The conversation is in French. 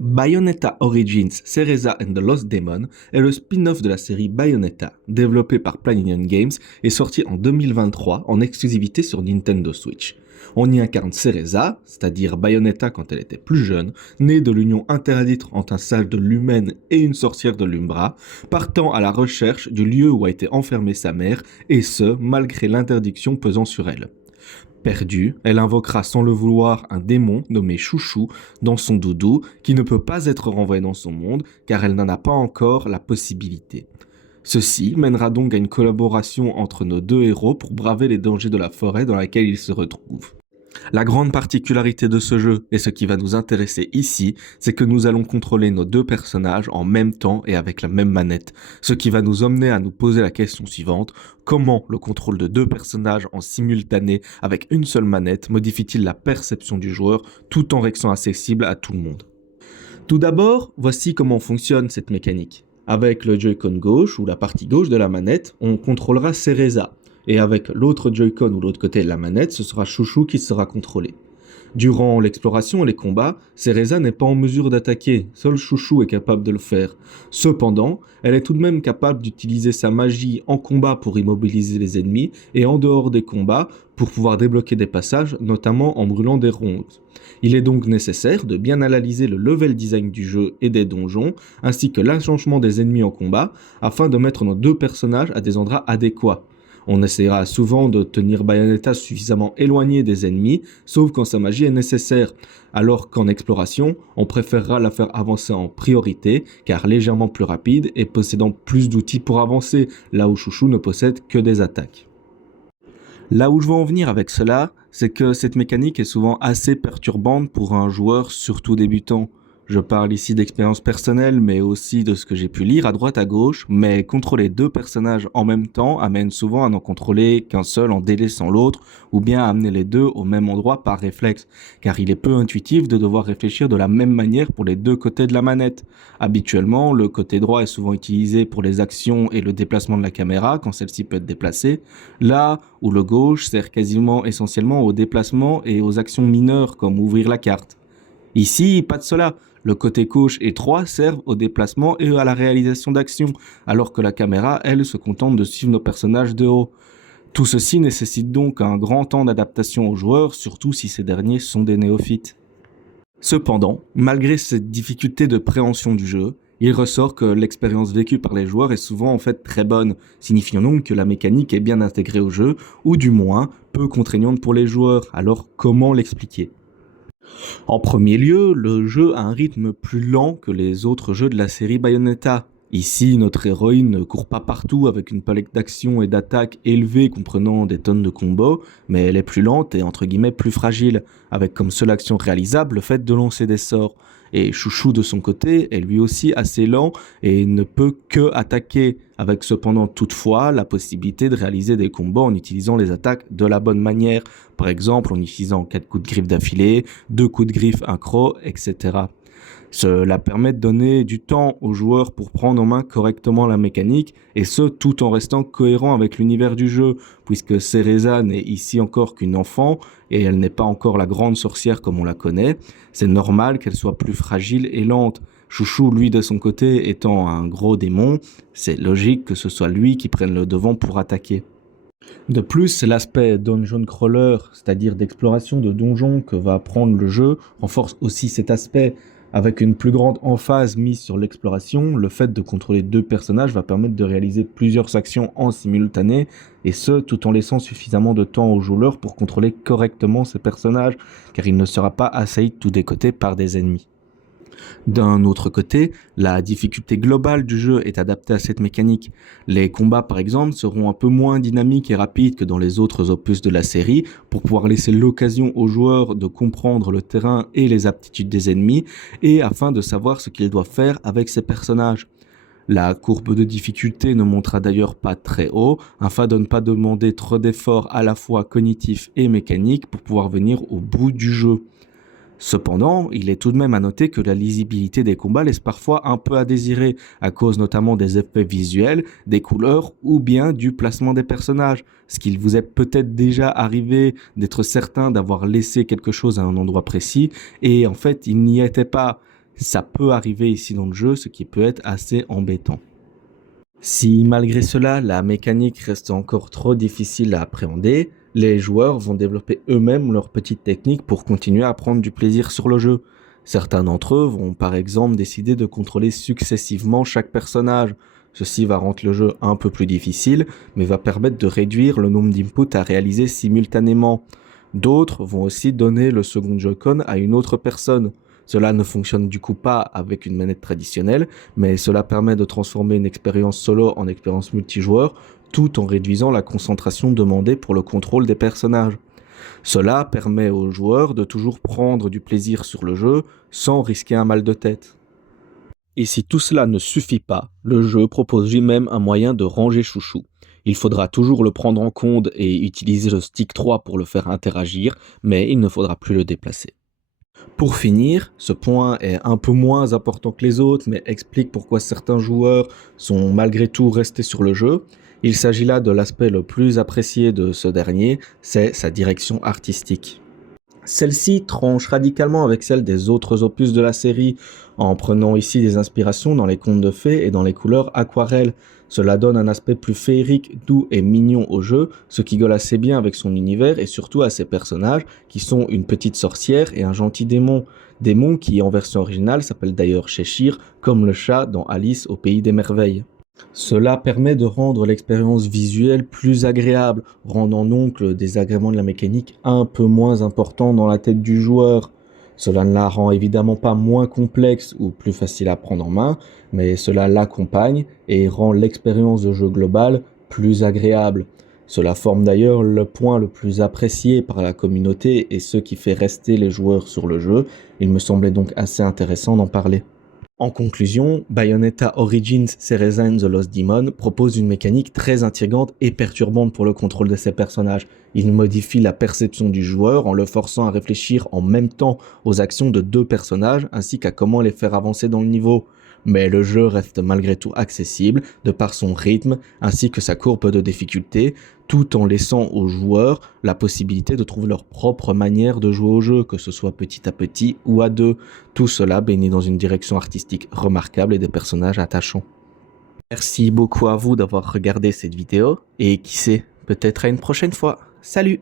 Bayonetta Origins Cereza and the Lost Demon est le spin-off de la série Bayonetta, développé par Platinum Games et sorti en 2023 en exclusivité sur Nintendo Switch. On y incarne Cereza, c'est-à-dire Bayonetta quand elle était plus jeune, née de l'union interdite entre un sage de l'Humaine et une sorcière de l'Umbra, partant à la recherche du lieu où a été enfermée sa mère, et ce, malgré l'interdiction pesant sur elle. Perdue, elle invoquera sans le vouloir un démon nommé Chouchou dans son doudou qui ne peut pas être renvoyé dans son monde car elle n'en a pas encore la possibilité. Ceci mènera donc à une collaboration entre nos deux héros pour braver les dangers de la forêt dans laquelle ils se retrouvent. La grande particularité de ce jeu, et ce qui va nous intéresser ici, c'est que nous allons contrôler nos deux personnages en même temps et avec la même manette, ce qui va nous emmener à nous poser la question suivante: comment le contrôle de deux personnages en simultané avec une seule manette modifie-t-il la perception du joueur tout en restant accessible à tout le monde? Tout d'abord, voici comment fonctionne cette mécanique. Avec le Joy-Con gauche ou la partie gauche de la manette, on contrôlera Cereza. Et avec l'autre Joy-Con ou l'autre côté de la manette, ce sera Chouchou qui sera contrôlé. Durant l'exploration et les combats, Cereza n'est pas en mesure d'attaquer, seul Chouchou est capable de le faire. Cependant, elle est tout de même capable d'utiliser sa magie en combat pour immobiliser les ennemis et en dehors des combats pour pouvoir débloquer des passages, notamment en brûlant des rondes. Il est donc nécessaire de bien analyser le level design du jeu et des donjons, ainsi que l'agencement des ennemis en combat, afin de mettre nos deux personnages à des endroits adéquats. On essaiera souvent de tenir Bayonetta suffisamment éloigné des ennemis, sauf quand sa magie est nécessaire, alors qu'en exploration, on préférera la faire avancer en priorité, car légèrement plus rapide et possédant plus d'outils pour avancer, là où Chouchou ne possède que des attaques. Là où je veux en venir avec cela, c'est que cette mécanique est souvent assez perturbante pour un joueur, surtout débutant. Je parle ici d'expérience personnelle, mais aussi de ce que j'ai pu lire à droite à gauche, mais contrôler deux personnages en même temps amène souvent à n'en contrôler qu'un seul en délaissant l'autre, ou bien à amener les deux au même endroit par réflexe, car il est peu intuitif de devoir réfléchir de la même manière pour les deux côtés de la manette. Habituellement, le côté droit est souvent utilisé pour les actions et le déplacement de la caméra quand celle-ci peut être déplacée, là où le gauche sert quasiment essentiellement au déplacement et aux actions mineures comme ouvrir la carte. Ici, pas de cela. Le côté gauche et droit servent au déplacement et à la réalisation d'actions, alors que la caméra, elle, se contente de suivre nos personnages de haut. Tout ceci nécessite donc un grand temps d'adaptation aux joueurs, surtout si ces derniers sont des néophytes. Cependant, malgré cette difficulté de préhension du jeu, il ressort que l'expérience vécue par les joueurs est souvent en fait très bonne, signifiant donc que la mécanique est bien intégrée au jeu, ou du moins peu contraignante pour les joueurs. Alors comment l'expliquer ? En premier lieu, le jeu a un rythme plus lent que les autres jeux de la série Bayonetta. Ici, notre héroïne ne court pas partout avec une palette d'action et d'attaques élevée comprenant des tonnes de combos, mais elle est plus lente et entre guillemets plus fragile, avec comme seule action réalisable le fait de lancer des sorts. Et Chouchou de son côté est lui aussi assez lent et ne peut que attaquer, avec cependant toutefois la possibilité de réaliser des combos en utilisant les attaques de la bonne manière, par exemple en utilisant 4 coups de griffe d'affilée, 2 coups de griffe, un croc, etc. Cela permet de donner du temps aux joueurs pour prendre en main correctement la mécanique, et ce tout en restant cohérent avec l'univers du jeu, puisque Cereza n'est ici encore qu'une enfant, et elle n'est pas encore la grande sorcière comme on la connaît. C'est normal qu'elle soit plus fragile et lente. Chouchou, lui, de son côté, étant un gros démon, c'est logique que ce soit lui qui prenne le devant pour attaquer. De plus, l'aspect dungeon crawler, c'est-à-dire d'exploration de donjons que va prendre le jeu, renforce aussi cet aspect. Avec une plus grande emphase mise sur l'exploration, le fait de contrôler deux personnages va permettre de réaliser plusieurs actions en simultané, et ce, tout en laissant suffisamment de temps au joueur pour contrôler correctement ces personnages, car il ne sera pas assailli de tous des côtés par des ennemis. D'un autre côté, la difficulté globale du jeu est adaptée à cette mécanique. Les combats par exemple seront un peu moins dynamiques et rapides que dans les autres opus de la série pour pouvoir laisser l'occasion aux joueurs de comprendre le terrain et les aptitudes des ennemis et afin de savoir ce qu'ils doivent faire avec ces personnages. La courbe de difficulté ne montera d'ailleurs pas très haut afin de ne pas demander trop d'efforts à la fois cognitifs et mécaniques pour pouvoir venir au bout du jeu. Cependant, il est tout de même à noter que la lisibilité des combats laisse parfois un peu à désirer, à cause notamment des effets visuels, des couleurs ou bien du placement des personnages. Ce qu'il vous est peut-être déjà arrivé d'être certain d'avoir laissé quelque chose à un endroit précis et en fait il n'y était pas. Ça peut arriver ici dans le jeu, ce qui peut être assez embêtant. Si malgré cela, la mécanique reste encore trop difficile à appréhender, les joueurs vont développer eux-mêmes leurs petites techniques pour continuer à prendre du plaisir sur le jeu. Certains d'entre eux vont par exemple décider de contrôler successivement chaque personnage. Ceci va rendre le jeu un peu plus difficile, mais va permettre de réduire le nombre d'inputs à réaliser simultanément. D'autres vont aussi donner le second Joy-Con à une autre personne. Cela ne fonctionne du coup pas avec une manette traditionnelle, mais cela permet de transformer une expérience solo en expérience multijoueur, tout en réduisant la concentration demandée pour le contrôle des personnages. Cela permet aux joueurs de toujours prendre du plaisir sur le jeu sans risquer un mal de tête. Et si tout cela ne suffit pas, le jeu propose lui-même un moyen de ranger chouchou. Il faudra toujours le prendre en compte et utiliser le stick 3 pour le faire interagir, mais il ne faudra plus le déplacer. Pour finir, ce point est un peu moins important que les autres, mais explique pourquoi certains joueurs sont malgré tout restés sur le jeu. Il s'agit là de l'aspect le plus apprécié de ce dernier, c'est sa direction artistique. Celle-ci tranche radicalement avec celle des autres opus de la série, en prenant ici des inspirations dans les contes de fées et dans les couleurs aquarelles. Cela donne un aspect plus féerique, doux et mignon au jeu, ce qui colle assez bien avec son univers et surtout à ses personnages, qui sont une petite sorcière et un gentil démon. Démon qui en version originale s'appelle d'ailleurs Cheshire, comme le chat dans Alice au pays des merveilles. Cela permet de rendre l'expérience visuelle plus agréable, rendant donc le désagrément de la mécanique un peu moins important dans la tête du joueur. Cela ne la rend évidemment pas moins complexe ou plus facile à prendre en main, mais cela l'accompagne et rend l'expérience de jeu globale plus agréable. Cela forme d'ailleurs le point le plus apprécié par la communauté et ce qui fait rester les joueurs sur le jeu. Il me semblait donc assez intéressant d'en parler. En conclusion, Bayonetta Origins Cereza and the Lost Demon propose une mécanique très intrigante et perturbante pour le contrôle de ses personnages. Il modifie la perception du joueur en le forçant à réfléchir en même temps aux actions de deux personnages ainsi qu'à comment les faire avancer dans le niveau. Mais le jeu reste malgré tout accessible de par son rythme ainsi que sa courbe de difficulté, tout en laissant aux joueurs la possibilité de trouver leur propre manière de jouer au jeu, que ce soit petit à petit ou à deux. Tout cela baigné dans une direction artistique remarquable et des personnages attachants. Merci beaucoup à vous d'avoir regardé cette vidéo et qui sait, peut-être à une prochaine fois. Salut!